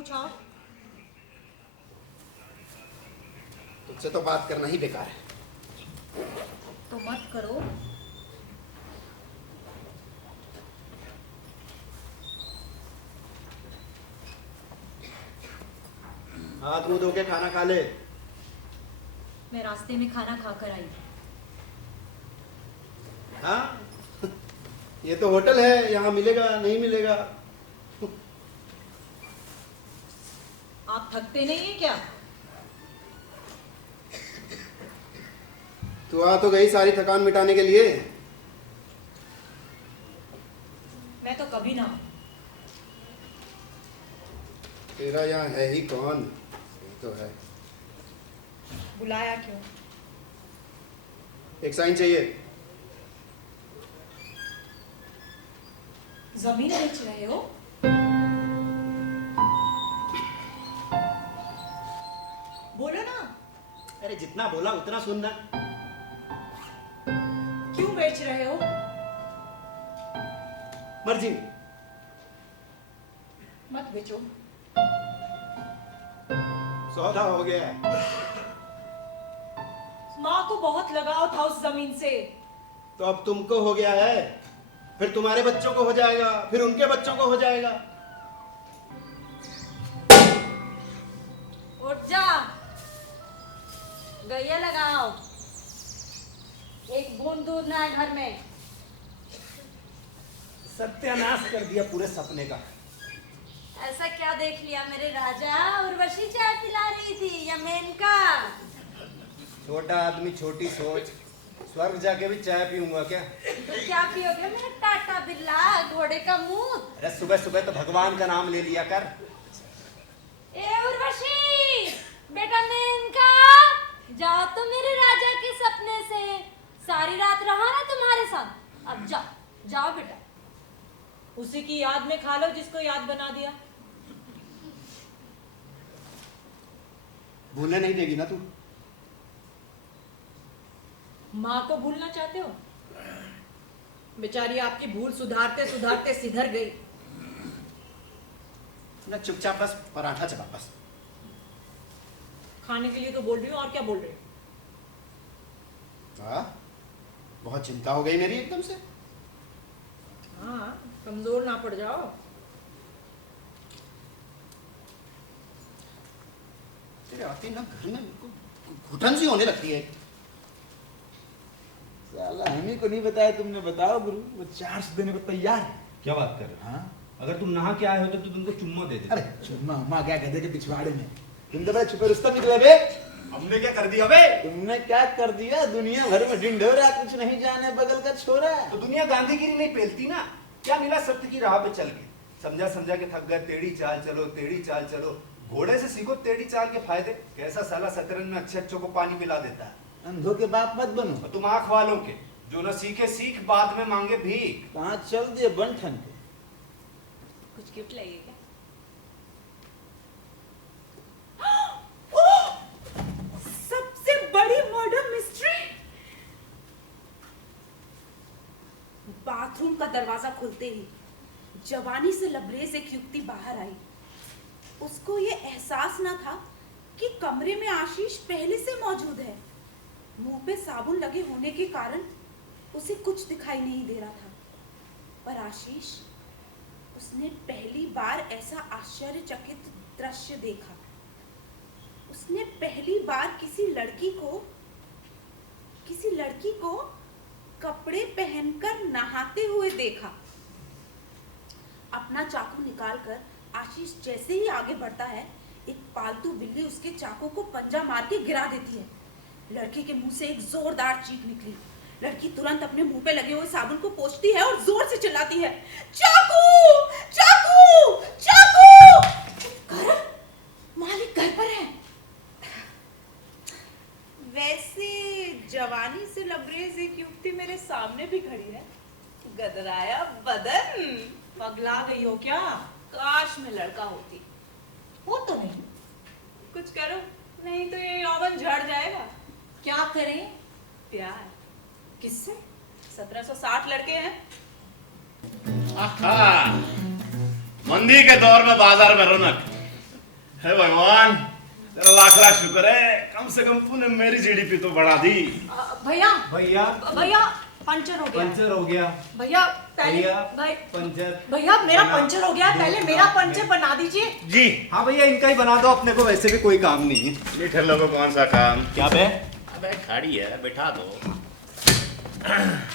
पूछा? तुझसे तो बात करना ही बेकार है। तो मत करो। हाथ मुंह धो के खाना खा ले। मैं रास्ते में खाना खाकर आई। हाँ ये तो होटल है, यहाँ मिलेगा नहीं मिलेगा। आप थकते नहीं है क्या? तू आ तो गई सारी थकान मिटाने के लिए। मैं तो कभी ना। तेरा यहाँ है ही कौन? ये तो है। बुलाया क्यों? एक साइन चाहिए। जमीन बेच रहे हो? बोलो ना। अरे जितना बोला उतना सुनना। क्यों बेच रहे हो? मर्जी। मत बेचो। सौदा हो गया है। माँ को बहुत लगाव था उस जमीन से। तो अब तुमको हो गया है, फिर तुम्हारे बच्चों को हो जाएगा, फिर उनके बच्चों को हो जाएगा। उठ जा, गैया लगाओ। एक बूंद दूध ना है घर में। सत्यानाश कर दिया पूरे सपने का। ऐसा क्या देख लिया मेरे राजा? उर्वशी चाय पिला रही थी या मेनका? छोटा आदमी छोटी सोच। स्वर्ग जाके भी चाय पीऊंगा क्या? तो क्या पियोगे मेरा टाटा बिल्ला, घोड़े का मुंह? अरे सुबह सुबह तो भगवान का नाम ले लिया कर। ए उर्वशी, बेटा मेनका, जाओ तो मेरे राजा के सपने से। सारी रात रहा ना तुम्हारे साथ, अब जाओ जाओ बेटा। उसी की याद में खा लो जिसको याद बना दिया। भूलने नहीं देगी ना तू? माँ को भूलना चाहते हो? बेचारी आपकी भूल सुधारते सुधारते सिधर गई। ना चुपचाप बस पराठा चबा बस। खाने के लिए तो बोल रही हूँ, और क्या बोल रही हूँ? हाँ बहुत चिंता हो गई मेरी एकदम से। हाँ, कमजोर ना पड़ जाओ। तेरे आती ना घर में घुटन सी होने लगती है। साला हमें को नहीं बताया तुमने, बताओ गुरु। वो 400 देने को तैयार है। क्या बात कर रहे हो? हाँ अगर तुम नहा के आए होते तो तुमको चुम्मा दे देते। अरे चुम्मा उम्मा क्या गधे के पिछवाड़े में। तुम तो बड़े छुपे रुस्तम निकले बे। हमने क्या कर दिया बे? तुमने क्या कर दिया? दुनिया भर में ढिंढोरा, कुछ नहीं जाने बगल का छोरा। तो दुनिया गांधीगिरी नहीं पेलती ना। क्या मिला सत्य की राह पे चल के? समझा समझा के थक गए। टेढ़ी चाल चलो, टेढ़ी चाल चलो। घोड़े से सीखो टेढ़ी चाल के फायदे। कैसा साला शतरंज में अच्छे अच्छों को पानी पिला देता है। अंधों के बाप मत बनो। और तुम आंख वालों के, जो न सीखे सीख, बाद में मांगे भीख। कहाँ चल दिए बंठन को। कुछ गिफ्ट लाइए क्या? सबसे बड़ी मर्डर मिस्ट्री। बाथरूम का दरवाजा खुलते ही जवानी से लबरेज एक युवती बाहर आई। उसको ये एहसास न था कि कमरे में आशीष पहले से मौजूद है। मुंह पे साबुन लगे होने के कारण उसे कुछ दिखाई नहीं दे रहा था, पर आशीष, उसने पहली बार ऐसा आश्चर्यचकित दृश्य देखा। उसने पहली बार किसी लड़की को कपड़े पहनकर नहाते हुए देखा। अपना चाकू निकालकर आशीष जैसे ही आगे बढ़ता है, एक पालतू बिल्ली उसके चाकू को पंजा मार के गिरा देती है। लड़के के मुंह से एक जोरदार चीख निकली। लड़की तुरंत अपने मुंह पे लगे हुए साबुन को पोंछती है और जोर से चिल्लाती है, चाकू! चाकू! चाकू! घर? मालिक घर पर है। वैसे जवानी से लबरेज एक युवती मेरे सामने भी खड़ी है। गदराया बदन। पगला गई हो क्या? काश में लड़का होती। वो तो नहीं। कुछ करो, नहीं तो ये यौवन झड़ जाएगा। क्या करें? प्यार। किससे? 1760 लड़के हैं। मंदी के दौर में बाजार में रौनक। हे भगवान, तेरा लाख लाख शुक्र है, कम से कम तूने मेरी जीडीपी तो बढ़ा दी। भैया भैया भैया पंचर हो गया। पंचर हो गया। भैया पहले भैया भाई पंचर। भैया मेरा बना पंचर हो गया है, पहले मेरा पंचर बना दीजिए। जी हाँ भैया इनका ही बना दो, अपने को वैसे भी कोई काम नहीं है। ये ठल्लो को कौन सा काम? क्या बे? अबे खड़ी है, बैठा दो।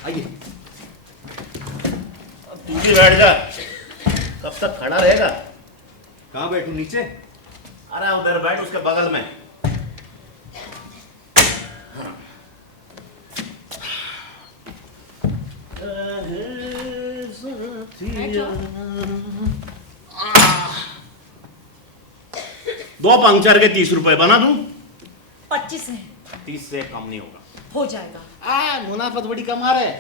आइए। अब तू भी बैठ जा, कब तक खड़ा रहेगा? कहाँ बैठूं, नीचे? अरे उधर बैठ, उसके बगल में। दो पंक्चर के 30 रुपए बना दूं? 25 में 30 से कम नहीं होगा। हो जाएगा। मुनाफत बड़ी कमा रहे,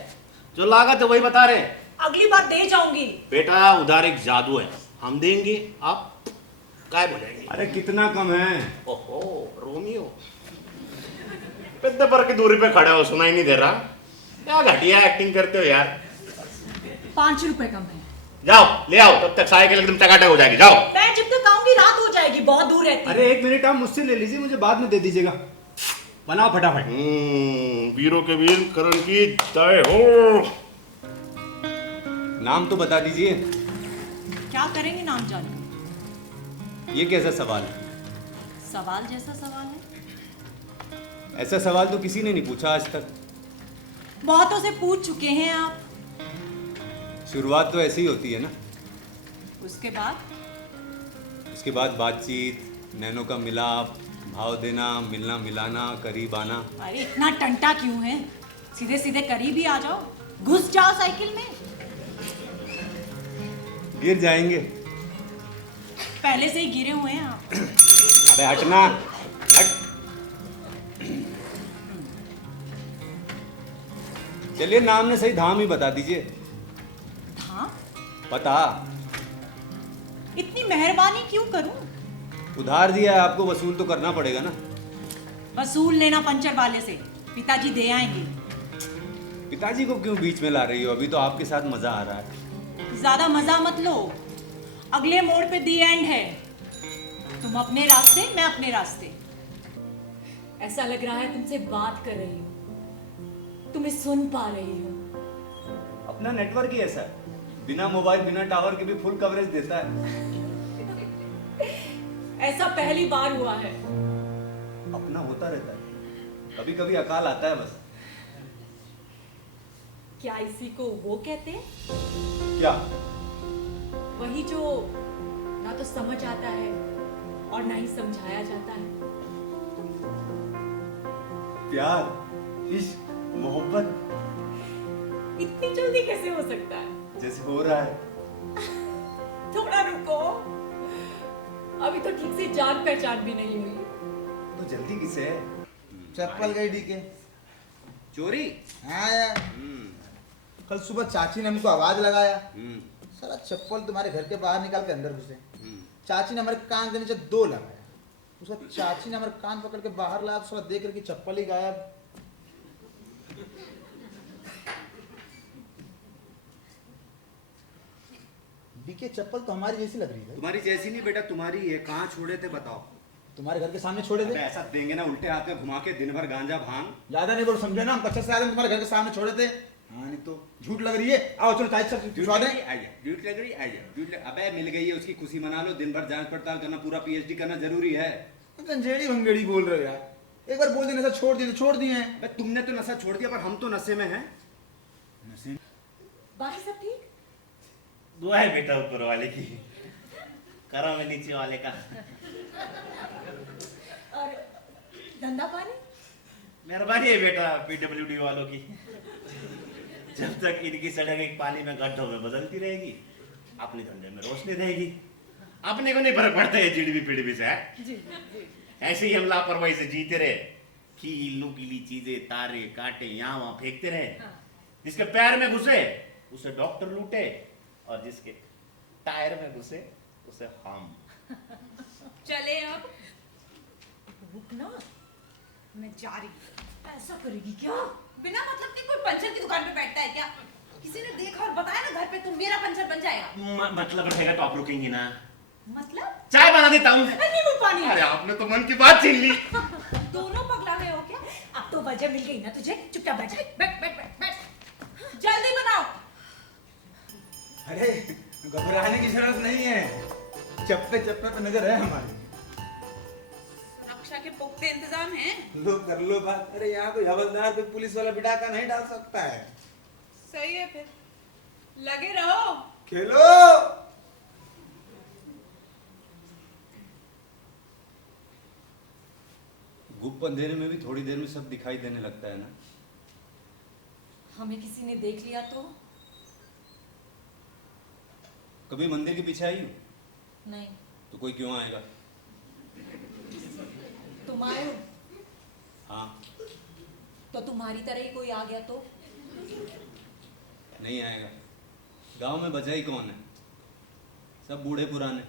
जो लागत है वही बता रहे। अगली बार दे जाऊंगी। बेटा उधार एक जादू है, हम देंगे, आप काय बोलेंगे? अरे कितना कम है? ओहो रोमियो, इतने पर की दूरी पे खड़े हो, सुनाई नहीं दे रहा? क्या घटिया एक्टिंग करते हो यार। 5 रुपए कम है। जाओ ले आओ, तब तक साइकिल एकदम चकाचक हो जाएगी। जाओ। मैं जब तक आऊंगी रात हो जाएगी, बहुत दूर रहती है। अरे 1 मिनट आप मुझसे ले लीजिए, मुझे बाद में दे दीजिएगा। बनाओ फटाफट। वीरों के वीर करण की जय हो। नाम तो बता दीजिए। क्या करेंगे नाम जानकर? ये कैसा सवाल है? सवाल जैसा सवाल है। ऐसा सवाल तो किसी ने नहीं पूछा आज तक। बहुतों से पूछ चुके हैं आप। शुरुआत तो ऐसी ही होती है ना। उसके बाद उसके बाद बातचीत, नैनों का मिलाप, भाव देना, मिलना मिलाना, करीब आना। अरे इतना टंटा क्यों है? सीधे सीधे करीब ही आ जाओ, घुस जाओ साइकिल में। गिर जाएंगे। पहले से ही गिरे हुए हैं आप। अबे हटना, हट। चलिए नाम ने सही धाम ही बता दीजिए। हाँ, पता। इतनी मेहरबानी क्यों करूं? उधार दिया है आपको, वसूल तो करना पड़ेगा ना। वसूल लेना पंचर वाले से, पिताजी दे आएंगे। पिताजी को क्यों बीच में ला रही हो? अभी तो आपके साथ मजा आ रहा है। ज्यादा मजा मत लो, अगले मोड़ पे दी एंड है। तुम अपने रास्ते, मैं अपने रास्ते। ऐसा लग रहा है तुमसे बात कर रही हूँ, तुम्हें सुन पा रही हूँ। अपना नेटवर्क ही ऐसा है, बिना मोबाइल बिना टावर के भी फुल कवरेज देता है। ऐसा पहली बार हुआ है। अपना होता रहता है, कभी कभी अकाल आता है बस। क्या इसी को वो कहते हैं? क्या? वही जो ना तो समझ आता है और ना ही समझाया जाता है। प्यार, इश्क, मोहब्बत इतनी जल्दी कैसे हो सकता है? जैसे हो रहा है। थोड़ा रुको, अभी तो ठीक से जान पहचान भी नहीं हुई। तो जल्दी किसे है? चप्पल गई डीके। चोरी? हाँ यार, कल सुबह चाची ने हमको आवाज लगाया, हम्म, साला चप्पल तुम्हारे घर के बाहर निकाल के अंदर घुसे। चाची ने हमारे कान के नीचे 2 लगाया, उसका चाची ने हमारे कान पकड़ के बाहर लाया, तो साला देख रही कि चप्पल ही गायब। डीके चप्पल तो हमारी जैसी लग रही है। तुम्हारी जैसी नहीं बेटा, तुम्हारी है। कहाँ छोड़े थे बताओ? तुम्हारे घर के सामने छोड़े अबे थे। ऐसा देंगे ना, उल्टे हाथ में घुमा के दिन भर गांजा भांग। ज्यादा नहीं बोलो, समझे ना, हम 50 साल तुम्हारे घर के सामने छोड़े थे। हाँ नहीं तो झूठ लग रही है। आओ चलो चाय सब भिजवा दें। ड्यूट लग रही, अबे मिल गई है, उसकी खुशी मना लो। दिन भर जांच पड़ताल करना, पूरा पीएचडी करना जरूरी है। गंजेड़ी भंगेड़ी बोल रहे हो यार। एक बार बोल देने से छोड़ दिए तो छोड़ दिए हैं। अबे तुमने तो नशा छोड़ दिया, पर हम तो नशे में हैं। बाकी सब ठीक? दुआ है बेटा ऊपर वाले की, करो में नीचे वाले का। और धंधा पानी? मेहरबानी है बेटा पीडब्ल्यूडी वालों की। जब तक इनकी सड़क एक पानी में गड्ढों में बदलती रहेगी, अपने धंधे में रोशनी रहेगी। अपने को नहीं फर्क पड़ता है जीडीपी पीडीपी से, है? जी जी। ऐसे ही हम लापरवाही से जीते रहे, कील नुकीली चीजें तारे कांटे यहाँ वहां फेंकते रहे। हाँ। जिसके पैर में घुसे उसे डॉक्टर लूटे, और जिसके टायर में घुसे उसे हम। चले अब। रुकना, मैं जा रही हूँ। ऐसा करेगी क्या? बिना मतलब के कोई पंचर की दुकान पे बैठता है क्या? किसी ने देखा और बताया ना घर पे, तो मेरा पंचर बन जाएगा। मतलब रहेगा तो आप रुकेंगी ना? मतलब चाय बना देता हूँ। नींबू पानी। अरे आपने तो मन की बात छीन ली। दोनों पगला गए हो क्या? अब तो वजह मिल गई ना तुझे, चुपचाप बैठ बैठ बैठ बैठ बैठ। जल्दी बनाओ। अरे घबराने की जरूरत नहीं है, चप्पे चप्पे पे नजर है हमारी। सुरक्षा के पुख्ते इंतजाम हैं। लो कर लो बात। अरे यहाँ कोई हवलदार कोई पुलिस वाला बिठाका नहीं डाल सकता है। सही है, फिर लगे रहो। खेलो। गुप्त अंधेरे में भी थोड़ी देर में सब दिखाई देने लगता है ना। हमें किसी ने देख लिया तो? कभी मंदिर के पीछे आई हो? नहीं। तो कोई क्यों आएगा? तुम आए हो हाँ। तो तुम्हारी तरह ही कोई आ गया तो? नहीं आएगा। गांव में बचा ही कौन है? सब बूढ़े पुराने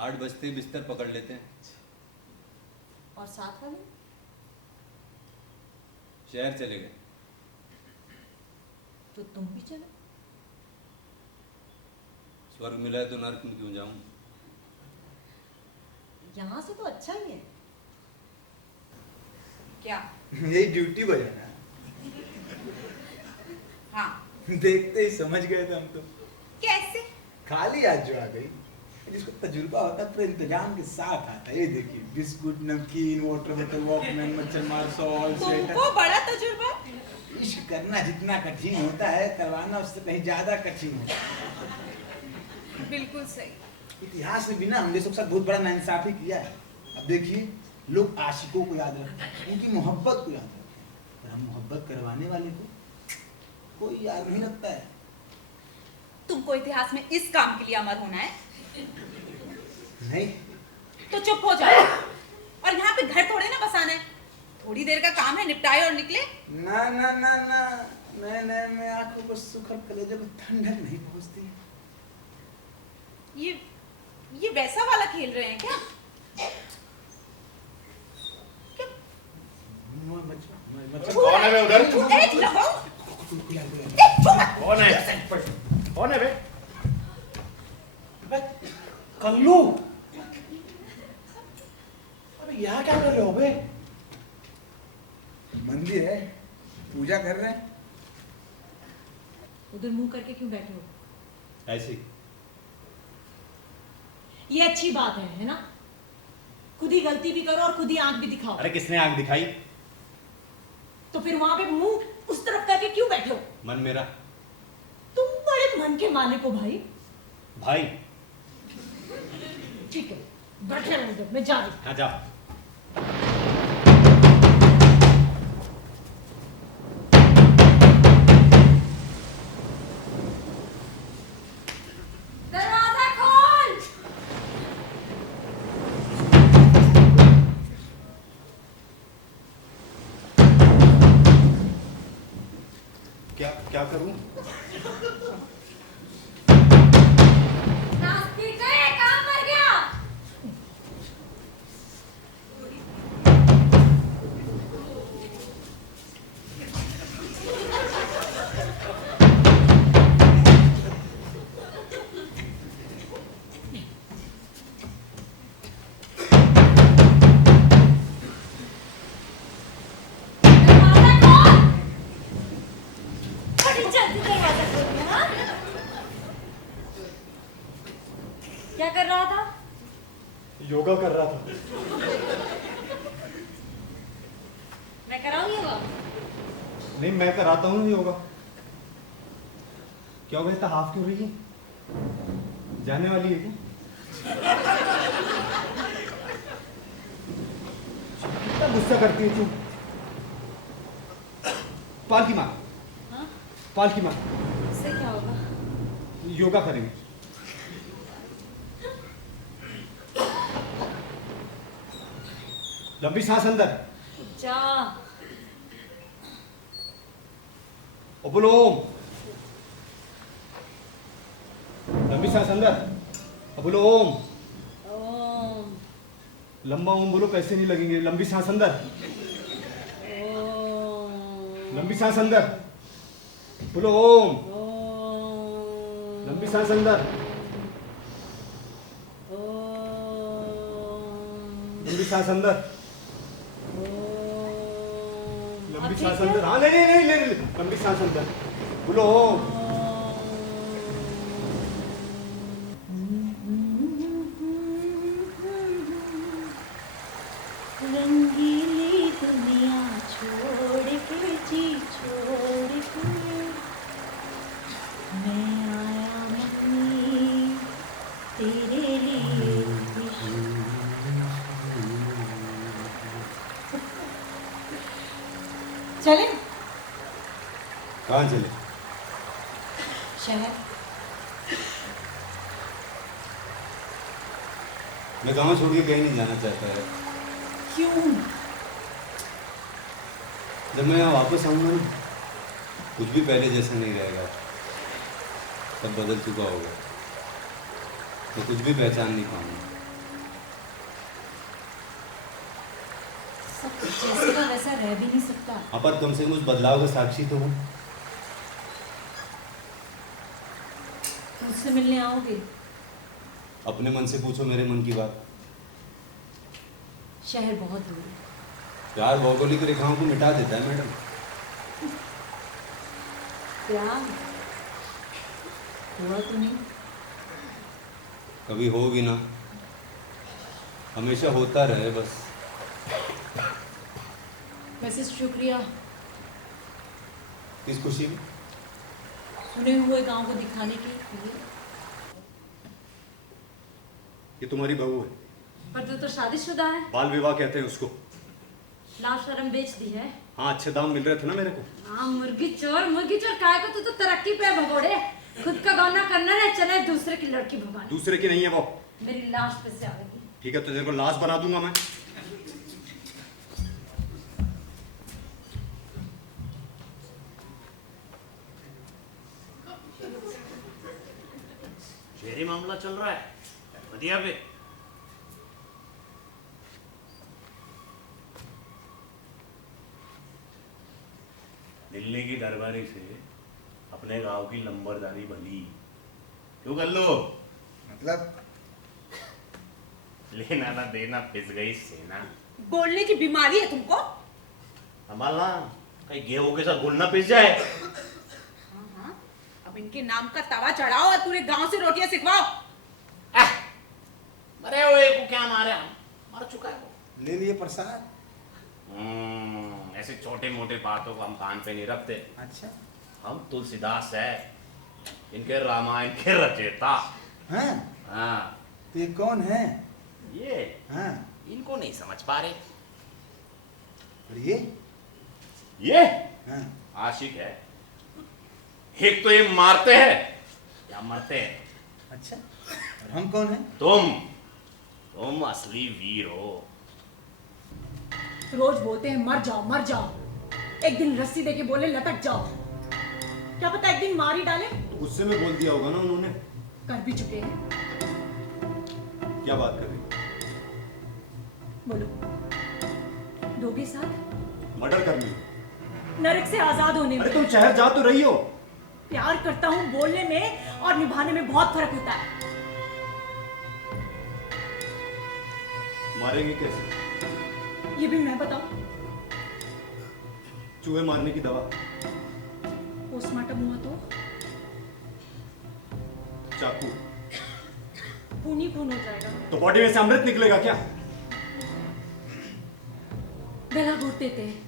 8 बजते ही बिस्तर पकड़ लेते हैं। और साथ वाले? शहर चले गए। तो तुम भी चलो। स्वर्ग मिला है तो नर्क में क्यों जाऊं? यहाँ से तो अच्छा ही है। क्या? यही ड्यूटी बजाना। हाँ। देखते ही समझ गए थे हम तो। कैसे? खाली आज जो आ गई, जिसको तजुर्बा होता है पूरे इंतजाम के साथ आता है। ये देखिए बिस्कुट, नमकीन, वाटर बोतल, वॉकमैन, मच्छर मार, सॉल्ट, तुमको बड़ा तजुर्बा। इश्क करना जितना कठिन होता है, करवाना उससे कहीं ज्यादा कठिन होता है। बिल्कुल सही। इतिहास में भी ना हम देशों के साथ बहुत बड़ा नाइंसाफी किया है। अब देखिए लोग आशिकों को याद रखते हैं, उनकी मोहब्बत को याद रखते हैं, पर हम मोहब्बत करवाने वाले को कोई याद नहीं रखता है। तुमको इतिहास में इस काम के लिए अमर होना है? नहीं तो चुप हो जाओ। और यहाँ पे घर थोड़े ना बसाना है, थोड़ी देर का काम है, निपटाए और निकले। ना ना ना ना, मैं आंखों को सुख और कलेजे को ठंडक नहीं पहुंचती। ये वैसा वाला खेल रहे हैं क्या? कौन है बे उधर? एक लगाओ। कौन है? कौन है बे? कल्लू, अरे यहाँ क्या कर रहे हो बे? मंदिर है, पूजा कर रहे हैं। उधर मुंह करके क्यों बैठे हो? ऐसी ये अच्छी बात है ना? खुद ही गलती भी करो और खुद ही आंख भी दिखाओ। अरे किसने आंख दिखाई? तो फिर वहां पे मुंह उस तरफ करके क्यों बैठे हो? मन मेरा। तुम बड़े मन के मालिक हो भाई। भाई ठीक है, बैठे रहो उधर, मैं जा रही हूं। हाँ जा। दरवाजा खोल। क्या करूं? नास्तिक है, काम कर गया। क्या कर रहा था? योगा कर रहा था। मैं कराऊं योगा? नहीं, मैं कराता हूँ योगा। क्या हो गया, इतना हाफ क्यों रही है? जाने वाली है क्या? कितना गुस्सा करती है तू? पालकी मार। हाँ? पालकी मार। इससे क्या होगा? योगा करेंगे। लंबी सांस अंदर। जा। और बोलो ओम। लंबी सांस अंदर। और बोलो ओम। ओम। लंबा ओम बोलो, पैसे नहीं लगेंगे। लंबी सांस अंदर। ओम। लंबी सांस अंदर। बोलो ओम। ओम। लंबी सांस अंदर। लंबी सांस अंदर, ओम। लंबी अब सांस ठीक है? अंदर। हाँ नहीं, लंबी सांस अंदर, बोलो ओम। रंगीली दुनिया छोड़ के जी छोड़ के मैं आया मम्मी तेरे लिए चले कहाँ चले? शहर। मैं गाँव छोड़ के कहीं नहीं जाना चाहता है। क्यों? जब मैं यहाँ वापस आऊँगा ना, कुछ भी पहले जैसा नहीं रहेगा। सब बदल चुका होगा, तो कुछ भी पहचान नहीं पाऊंगा। सब जैसे का वैसा रह भी नहीं सकता। हाँ, पर कम से कम उस बदलाव का साक्षी तो हूँ। मुझसे मिलने आओगे? अपने मन से पूछो मेरे मन की बात। शहर बहुत दूर है। प्यार भौगोलिक रेखाओं को मिटा देता है मैडम। प्यार हुआ तो नहीं? कभी हो भी ना, हमेशा होता रहे बस। वैसे शुक्रिया किस खुशी में? सुने हुए गांव को दिखाने के लिए। ये तुम्हारी बहू है। पर तू तो शादीशुदा है। बाल विवाह कहते हैं उसको। लाभ शर्म बेच दी है। हाँ, अच्छे दाम मिल रहे थे ना मेरे को। हाँ, मुर्गी चोर काय को तू तो तरक्की पे है भगोड़े। खुद का गौना करना है, चले दूसरे की लड़की भगाने। दूसरे की नहीं है वो। मेरी लाश पे से आएगी। ठीक है, तो तेरे को लाश बना दूंगा मैं। शहरी मामला चल रहा है बढ़िया पे। दिल्ली की दरबारी से अपने गांव की लंबरदारी बनी। क्यों कर लो? मतलब लेना ना देना पिस गई सेना। बोलने की बीमारी है तुमको? संभालना, कहीं गेहूं के साथ गुल ना पिस जाए। हाँ हाँ, अब इनके नाम का तवा चढ़ाओ और पूरे गांव से रोटियां सिखवाओ। मरे हुए को क्या मारे, मर चुका है वो। ले लिए प्रसाद। ऐसे छोटे मोटे बातों को हम कान पे नहीं रखते। अच्छा हम तुलसीदास है, इनके रामायण के रचयिता। हैं? हाँ, तो ये कौन है? ये हाँ, इनको नहीं समझ पा रहे। और ये? ये हाँ, आशिक है। एक तो ये मारते हैं या मरते हैं। अच्छा, और हम कौन हैं? तुम असली वीर हो। रोज बोलते हैं मर जाओ मर जाओ, एक दिन रस्सी देके बोले लटक जाओ। क्या पता एक दिन मार ही डाले। गुस्से में बोल दिया होगा ना उन्होंने। कर भी चुके हैं। क्या बात कर रही हो? बोलो, दोगे साथ? मर्डर करनी? नरक से आजाद होने में। अरे तुम शहर जा तो रही हो। प्यार करता हूँ बोलने में और निभाने में बहुत फर्क होता है। मारेंगे कैसे? ये भी मैं बताऊं? चूहे मारने की दवा। पोस्टमार्टम हुआ तो चाकू। खून ही खून हो जाएगा। तो बॉडी में से अमृत निकलेगा क्या? गला घोट देते हैं।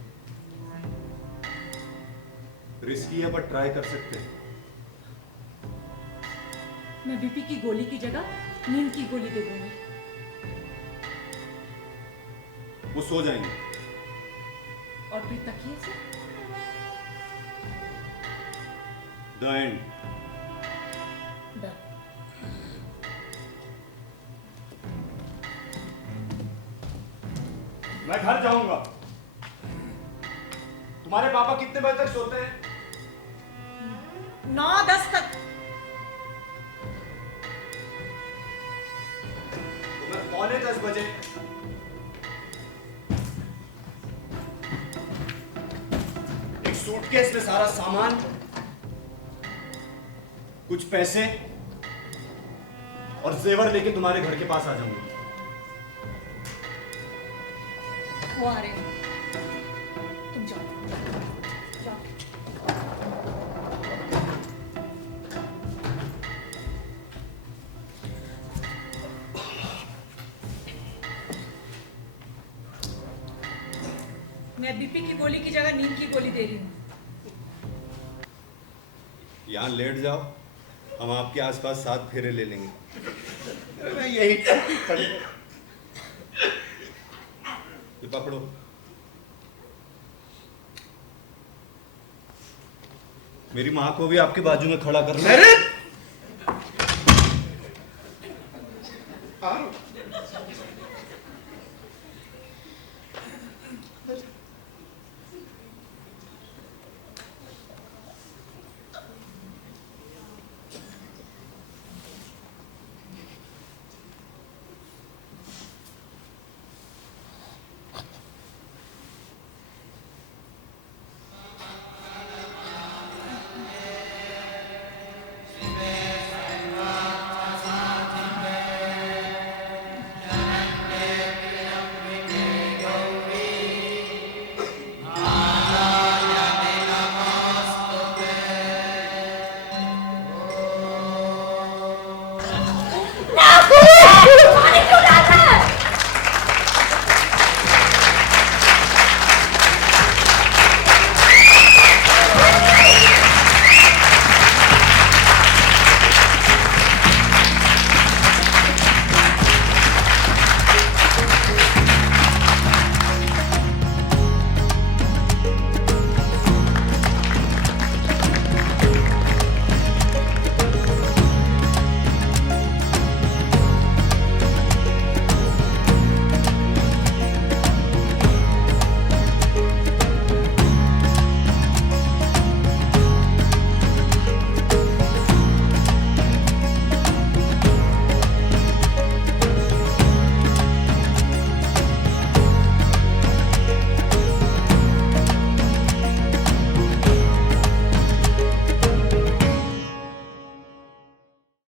रिस्की है पर ट्राई कर सकते हैं। मैं बीपी की गोली की जगह नींद की गोली दे दूंगी। वो सो जाएंगे। और फिर तकिए से द एंड। डर। मैं घर जाऊंगा। तुम्हारे पापा कितने बजे तक सोते हैं? 9-10 तक। तो मैं 9:45 बजे एक सूटकेस में सारा सामान, कुछ पैसे और जेवर लेके तुम्हारे घर के पास आ जाऊंगा। वो आ रहे हैं, तुम जाओ जाओ। मैं बीपी की गोली की जगह नींद की गोली दे रही हूँ। यहाँ लेट जाओ, हम आपके आसपास 7 फेरे ले लेंगे। मैं यही खड़े ये पकड़ो। मेरी माँ को भी आपके बाजू में खड़ा करना। अरे